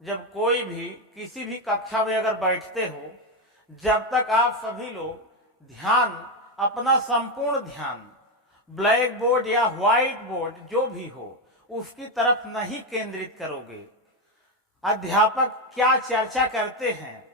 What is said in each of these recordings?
जब कोई भी किसी भी कक्षा में अगर बैठते हो, जब तक आप सभी लोग ध्यान, अपना संपूर्ण ध्यान ब्लैक बोर्ड या व्हाइट बोर्ड जो भी हो उसकी तरफ नहीं केंद्रित करोगे, अध्यापक क्या चर्चा करते हैं,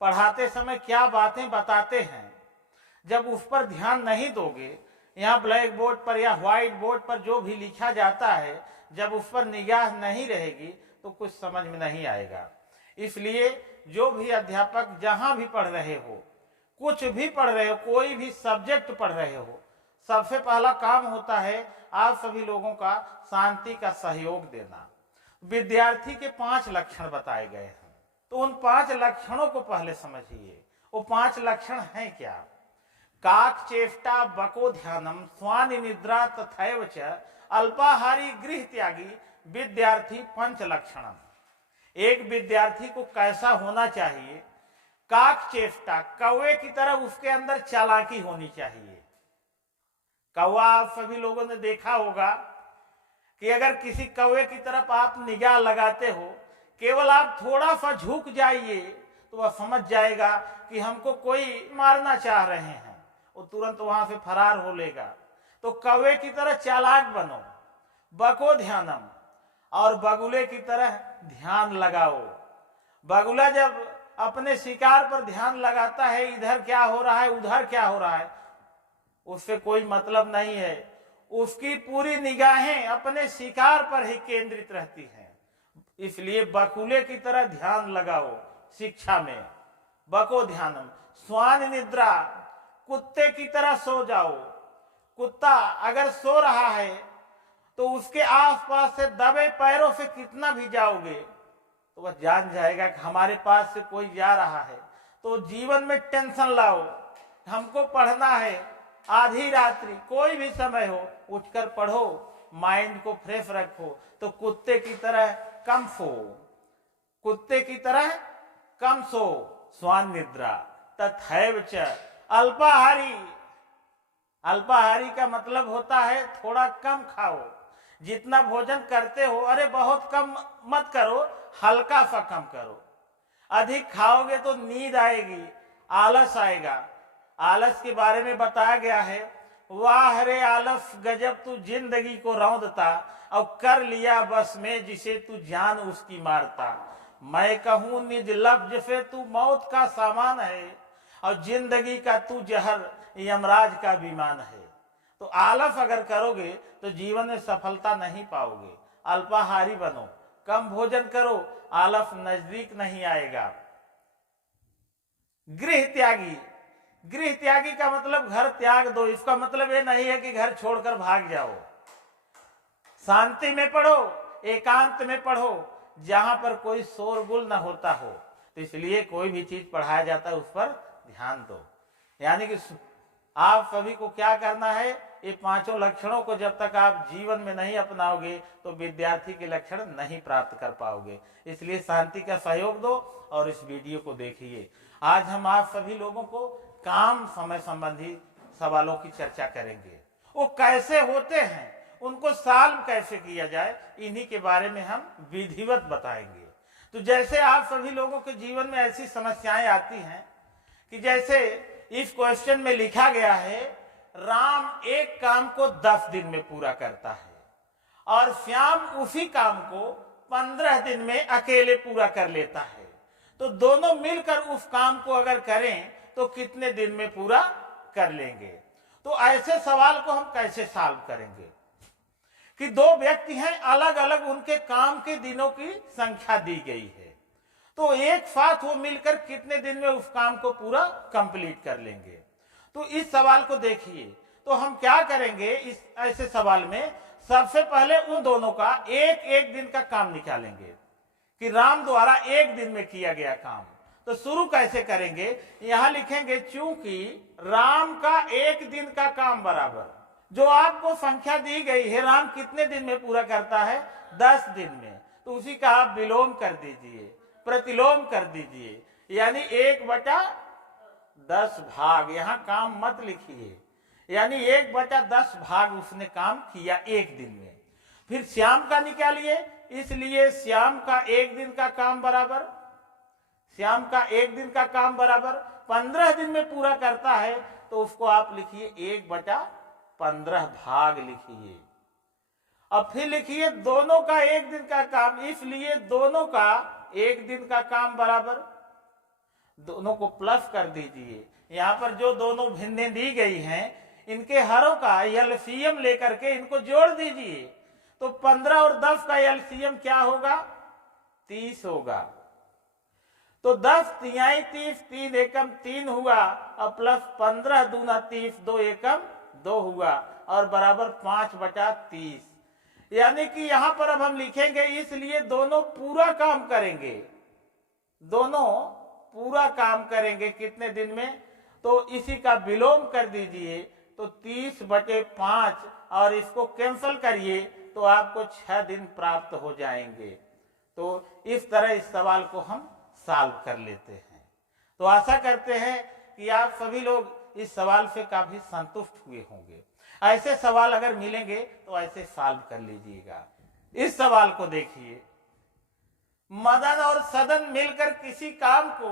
पढ़ाते समय क्या बातें बताते हैं, जब उस पर ध्यान नहीं दोगे, यहाँ ब्लैक बोर्ड पर या व्हाइट बोर्ड पर जो भी लिखा जाता है जब उस पर निगाह नहीं रहेगी तो कुछ समझ में नहीं आएगा। इसलिए जो भी अध्यापक जहां भी पढ़ रहे हो, कुछ भी पढ़ रहे हो, कोई भी सब्जेक्ट पढ़ रहे हो, सबसे पहला काम होता है आप सभी लोगों का शांति का सहयोग देना। विद्यार्थी के 5 लक्षण बताए गए हैं, तो उन 5 लक्षणों को पहले समझिए। वो 5 लक्षण हैं क्या? काक चेष्टा बको ध्यानम स्वानि निद्रा तथैव च अल्पाहारी गृह त्यागी विद्यार्थी 5 लक्षणम। एक विद्यार्थी को कैसा होना चाहिए? काक चेष्टा, कौवे की तरह उसके अंदर चालाकी होनी चाहिए। कौवा आप सभी लोगों ने देखा होगा कि अगर किसी कौवे की तरफ आप निगाह लगाते हो, केवल आप थोड़ा सा झुक जाइए तो वह समझ जाएगा कि हमको कोई मारना चाह रहे हैं, वो तुरंत वहां से फरार हो लेगा। तो कौवे की तरह चालाक बनो, बको ध्यानम, और बगुले की तरह ध्यान लगाओ। बगुला जब अपने शिकार पर ध्यान लगाता है, इधर क्या हो रहा है उधर क्या हो रहा है, उससे कोई मतलब नहीं है, उसकी पूरी निगाहें अपने शिकार पर ही केंद्रित रहती हैं। इसलिए बगुले की तरह ध्यान लगाओ शिक्षा में, बको ध्यानम। स्वान निद्रा, कुत्ते की तरह सो जाओ। कुत्ता अगर सो रहा है तो उसके आसपास से दबे पैरों से कितना भी जाओगे तो वह जान जाएगा कि हमारे पास से कोई जा रहा है। तो जीवन में टेंशन लाओ, हमको पढ़ना है, आधी रात्रि कोई भी समय हो उठकर पढ़ो, माइंड को फ्रेश रखो। तो कुत्ते की तरह कम सो, कुत्ते की तरह कम सो, स्वान निद्रा तथैव च अल्पाहारी। अल्पाहारी का मतलब होता है थोड़ा कम खाओ, जितना भोजन करते हो अरे बहुत कम मत करो, हल्का सा कम करो। अधिक खाओगे तो नींद आएगी, आलस आएगा। आलस के बारे में बताया गया है, वाह रे आलस गजब तू जिंदगी को रौंदता, और कर लिया बस में जिसे तू जान उसकी मारता। मैं कहूं निज लफ्ज से तू मौत का सामान है, और जिंदगी का तू जहर यमराज का विमान है। तो आलस अगर करोगे तो जीवन में सफलता नहीं पाओगे। अल्पाहारी बनो, कम भोजन करो, आलस नजदीक नहीं आएगा। गृह त्यागी, गृह त्यागी का मतलब घर त्याग दो। इसका मतलब ये नहीं है कि घर छोड़कर भाग जाओ। शांति में पढ़ो, एकांत में पढ़ो, जहां पर कोई शोरगुल न होता हो। तो इसलिए कोई भी चीज पढ़ाया जाता है उस पर ध्यान दो। यानी कि आप सभी को क्या करना है, ये 5 लक्षणों को जब तक आप जीवन में नहीं अपनाओगे तो विद्यार्थी के लक्षण नहीं प्राप्त कर पाओगे। इसलिए शांति का सहयोग दो और इस वीडियो को देखिए। आज हम आप सभी लोगों को काम समय संबंधी सवालों की चर्चा करेंगे। वो कैसे होते हैं, उनको सॉल्व कैसे किया जाए, इन्हीं के बारे में हम विधिवत बताएंगे। तो जैसे आप सभी लोगों के जीवन में ऐसी समस्याएं आती हैं कि जैसे इस क्वेश्चन में लिखा गया है, राम एक काम को 10 दिन में पूरा करता है और श्याम उसी काम को 15 दिन में अकेले पूरा कर लेता है। तो दोनों मिलकर उस काम को अगर करें तो कितने दिन में पूरा कर लेंगे? तो ऐसे सवाल को हम कैसे सॉल्व करेंगे कि 2 व्यक्ति हैं, अलग अलग उनके काम के दिनों की संख्या दी गई है, तो एक साथ वो मिलकर कितने दिन में उस काम को पूरा कंप्लीट कर लेंगे? तो इस सवाल को देखिए। तो हम क्या करेंगे इस ऐसे सवाल में, सबसे पहले उन दोनों का एक एक दिन का काम निकालेंगे कि राम द्वारा 1 दिन में किया गया काम। तो शुरू कैसे करेंगे, यहां लिखेंगे चूंकि राम का 1 दिन का काम बराबर जो आपको संख्या दी गई है, राम कितने दिन में पूरा करता है? 10 दिन में। तो उसी का आप विलोम कर दीजिए, प्रतिलोम कर दीजिए, यानी 1/10 भाग। यहां काम मत लिखिए, यानी 1/10 भाग उसने काम किया 1 दिन में। फिर श्याम का निकालिए इसलिए श्याम का एक दिन का काम बराबर, श्याम का एक दिन का काम बराबर 15 दिन में पूरा करता है, तो उसको आप लिखिए 1/15 भाग लिखिए। अब फिर लिखिए दोनों का एक दिन का काम, इसलिए दोनों का एक दिन का काम बराबर, दोनों को प्लस कर दीजिए। यहाँ पर जो दोनों भिन्नें दी गई हैं इनके हरों का एलसीएम लेकर के इनको जोड़ दीजिए, तो 15 और 10 का एलसीएम क्या होगा? 30 होगा। तो 10 तिहाई 30, 3 एकम 3 हुआ, और प्लस 15 दूना 30, 2 एकम 2 हुआ, और बराबर 5/30। यानी कि यहां पर अब हम लिखेंगे इसलिए दोनों पूरा काम करेंगे, दोनों पूरा काम करेंगे कितने दिन में? तो इसी का विलोम कर दीजिए, तो 30/5, और इसको कैंसिल करिए तो आपको 6 दिन प्राप्त हो जाएंगे। तो इस तरह इस सवाल को हम सॉल्व कर लेते हैं। तो आशा करते हैं कि आप सभी लोग इस सवाल से काफी संतुष्ट हुए होंगे। ऐसे सवाल अगर मिलेंगे तो ऐसे सॉल्व कर लीजिएगा। इस सवाल को देखिए, मदन और सदन मिलकर किसी काम को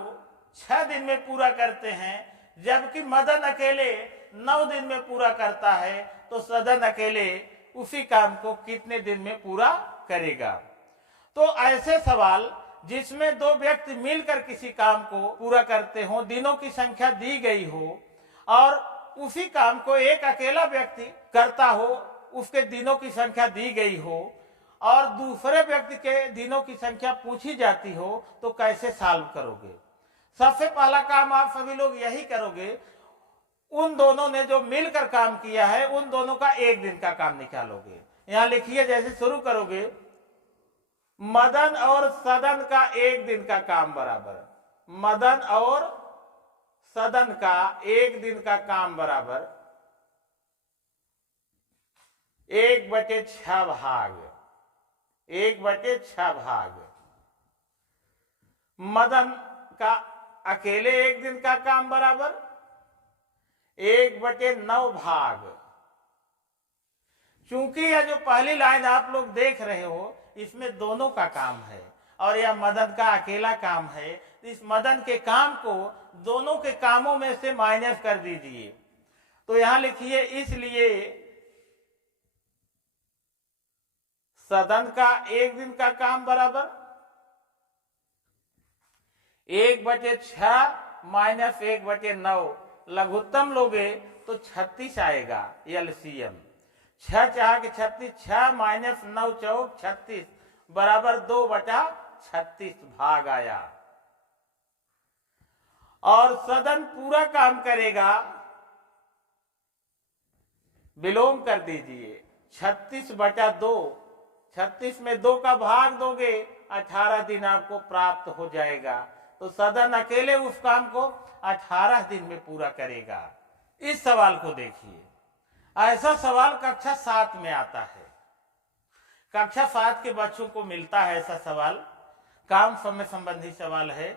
6 दिन में पूरा करते हैं, जबकि मदन अकेले 9 दिन में पूरा करता है, तो सदन अकेले उसी काम को कितने दिन में पूरा करेगा? तो ऐसे सवाल जिसमें दो व्यक्ति मिलकर किसी काम को पूरा करते हो, दिनों की संख्या दी गई हो, और उसी काम को एक अकेला व्यक्ति करता हो, उसके दिनों की संख्या दी गई हो, और दूसरे व्यक्ति के दिनों की संख्या पूछी जाती हो, तो कैसे सॉल्व करोगे? सबसे पहला काम आप सभी लोग यही करोगे, उन दोनों ने जो मिलकर काम किया है उन दोनों का एक दिन का काम निकालोगे। यहां लिखिए, जैसे शुरू करोगे, मदन और सदन का एक दिन का काम बराबर, मदन और सदन का एक दिन का काम बराबर 1/6 भाग, 1/6 भाग। मदन का अकेले एक दिन का काम बराबर 1/9 भाग। चूंकि यह जो पहली लाइन आप लोग देख रहे हो इसमें दोनों का काम है और यह मदन का अकेला काम है, इस मदन के काम को दोनों के कामों में से माइनस कर दीजिए। तो यहां लिखिए, इसलिए सदन का एक दिन का काम बराबर 1/6 माइनस 1/9, लघुत्तम लोगे तो 36 आएगा एलसीएम। 6 चाह के 36, 6 माइनस 9 चौक 36 बराबर 2/36 भाग आया। और सदन पूरा काम करेगा, विलोम कर दीजिए, 36/2, 36 में 2 का भाग दोगे 18 दिन आपको प्राप्त हो जाएगा। तो सदन अकेले उस काम को 18 दिन में पूरा करेगा। इस सवाल को देखिए, ऐसा सवाल कक्षा 7 में आता है, कक्षा 7 के बच्चों को मिलता है ऐसा सवाल, काम समय संबंधी सवाल है।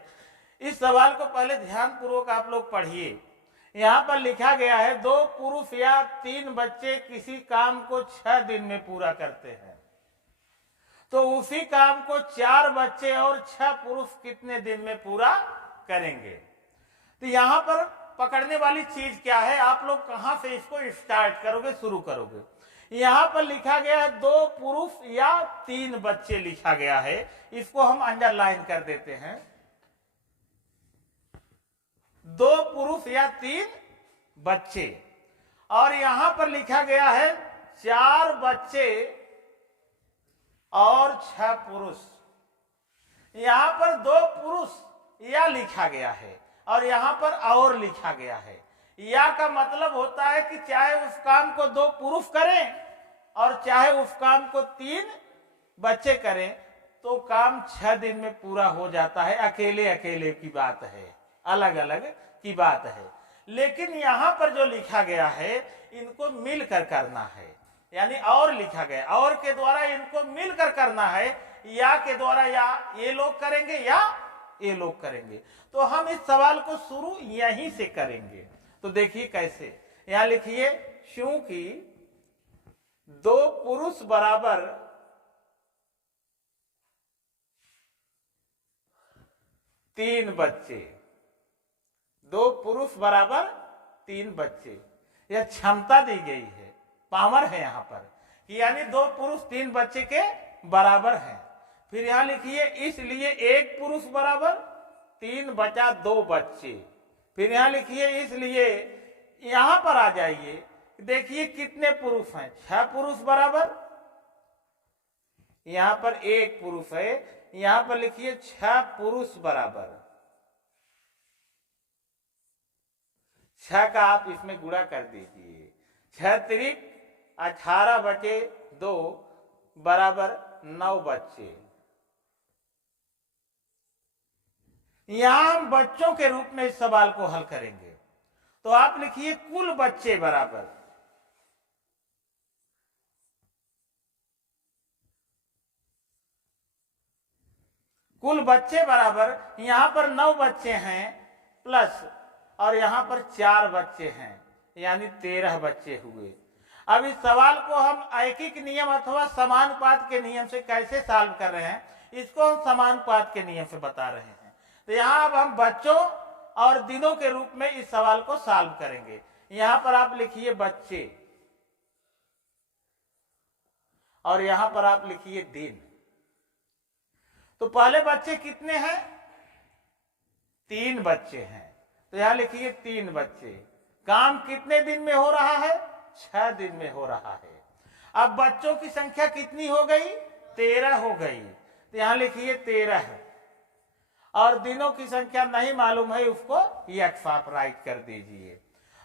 इस सवाल को पहले ध्यान पूर्वक आप लोग पढ़िए। यहां पर लिखा गया है, 2 पुरुष या 3 बच्चे किसी काम को 6 दिन में पूरा करते हैं, तो उसी काम को 4 बच्चे और 6 पुरुष कितने दिन में पूरा करेंगे? तो यहां पर पकड़ने वाली चीज क्या है, आप लोग कहां से इसको स्टार्ट करोगे, शुरू करोगे? यहां पर लिखा गया है 2 पुरुष या 3 बच्चे लिखा गया है, इसको हम अंडरलाइन कर देते हैं। 2 पुरुष या 3 बच्चे, और यहां पर लिखा गया है 4 बच्चे और 6 पुरुष। यहां पर 2 पुरुष या लिखा गया है और यहां पर और लिखा गया है। या का मतलब होता है कि चाहे उस काम को 2 पुरुष करें और चाहे उस काम को 3 बच्चे करें, तो काम 6 दिन में पूरा हो जाता है। अकेले अकेले की बात है, अलग अलग की बात है। लेकिन यहां पर जो लिखा गया है इनको मिलकर करना है, यानी और लिखा गया, और के द्वारा इनको मिलकर करना है, या के द्वारा या ये लोग करेंगे या ये लोग करेंगे। तो हम इस सवाल को शुरू यहीं से करेंगे। तो देखिए कैसे, यहां लिखिए, क्योंकि 2 पुरुष बराबर 3 बच्चे, 2 पुरुष बराबर 3 बच्चे, यह क्षमता दी गई है, पावर है यहाँ पर, यानी 2 पुरुष 3 बच्चे के बराबर है। फिर यहां लिखिए इसलिए 1 पुरुष बराबर 3 बचा 2 बच्चे। फिर यहां लिखिए इसलिए, यहां पर आ जाइए, देखिए कितने पुरुष हैं, 6 पुरुष बराबर, यहां पर 1 पुरुष है, यहां पर लिखिए 6 पुरुष बराबर 6 का आप इसमें गुणा कर दीजिए, 6 त्रिक 18 बचे 2 बराबर 9 बच्चे। यहां हम बच्चों के रूप में इस सवाल को हल करेंगे, तो आप लिखिए कुल बच्चे बराबर, कुल बच्चे बराबर, यहां पर 9 बच्चे हैं प्लस, और यहां पर 4 बच्चे हैं, यानी 13 बच्चे हुए। अब इस सवाल को हम ऐकिक नियम अथवा समानुपात के नियम से कैसे सॉल्व कर रहे हैं, इसको हम समानुपात के नियम से बता रहे हैं। तो यहाँ अब हम बच्चों और दिनों के रूप में इस सवाल को सॉल्व करेंगे। यहां पर आप लिखिए बच्चे और यहां पर आप लिखिए दिन। तो पहले बच्चे कितने हैं, 3 बच्चे हैं, तो यहां लिखिए 3 बच्चे। काम कितने दिन में हो रहा है, 6 दिन में हो रहा है। अब बच्चों की संख्या कितनी हो गई, 13 हो गई, तो यहां लिखिए 13 है, और दिनों की संख्या नहीं मालूम है, उसको यक्स आप राइट कर दीजिए।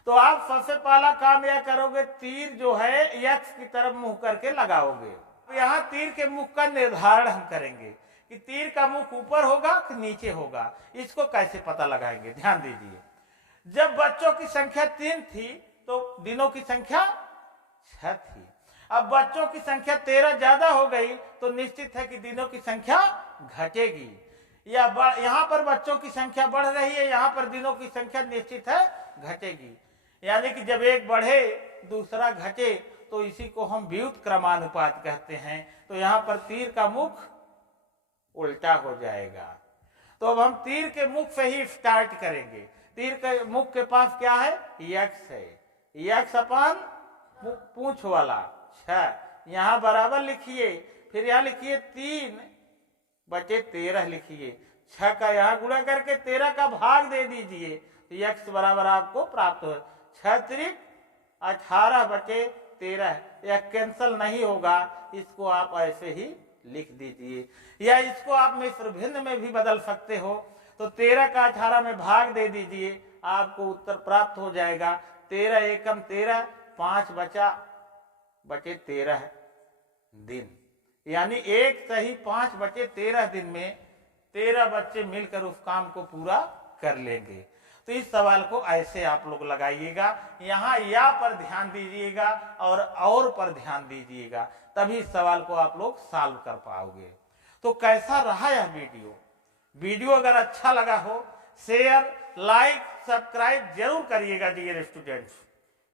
तो आप सबसे पहला काम यह करोगे, तीर जो है यक्स की तरफ मुंह करके लगाओगे। तो यहाँ तीर के मुख का निर्धारण हम करेंगे कि तीर का मुख ऊपर होगा कि नीचे होगा, इसको कैसे पता लगाएंगे, ध्यान दीजिए। जब बच्चों की संख्या 3 थी तो दिनों की संख्या 6 थी। अब बच्चों की संख्या 13 ज्यादा हो गई तो निश्चित है कि दिनों की संख्या घटेगी, या यहाँ पर बच्चों की संख्या बढ़ रही है, यहाँ पर दिनों की संख्या निश्चित है घटेगी। यानी कि जब एक बढ़े दूसरा घटे तो इसी को हम व्युत्क्रमानुपात कहते हैं। तो यहाँ पर तीर का मुख उल्टा हो जाएगा। तो अब हम तीर के मुख से ही स्टार्ट करेंगे। तीर के मुख के पास क्या है, यक्स है, यक्स अपान पूंछ वाला 6, यहाँ बराबर लिखिए। फिर यहाँ लिखिए 3 बचे 13 लिखिए, 6 का यहाँ गुणा करके 13 का भाग दे दीजिए, तो यक्स बराबर आपको प्राप्त हो। 6 त्रिक 18 बचे 13, यह कैंसल नहीं होगा, इसको आप ऐसे ही लिख दीजिए, या इसको आप मिश्र भिन्न में भी बदल सकते हो। तो 13 का 18 में भाग दे दीजिए, आपको उत्तर प्राप्त हो जाएगा। 13 एकम 13, 5 बचे 13 दिन, यानी एक सही 5 बचे 13 दिन में 13 बच्चे मिलकर उस काम को पूरा कर लेंगे। तो इस सवाल को ऐसे आप लोग लगाइएगा, यहाँ या पर ध्यान दीजिएगा और पर ध्यान दीजिएगा, तभी इस सवाल को आप लोग सॉल्व कर पाओगे। तो कैसा रहा यह वीडियो? वीडियो अगर अच्छा लगा हो शेयर, लाइक, सब्सक्राइब जरूर करिएगा डियर स्टूडेंट्स।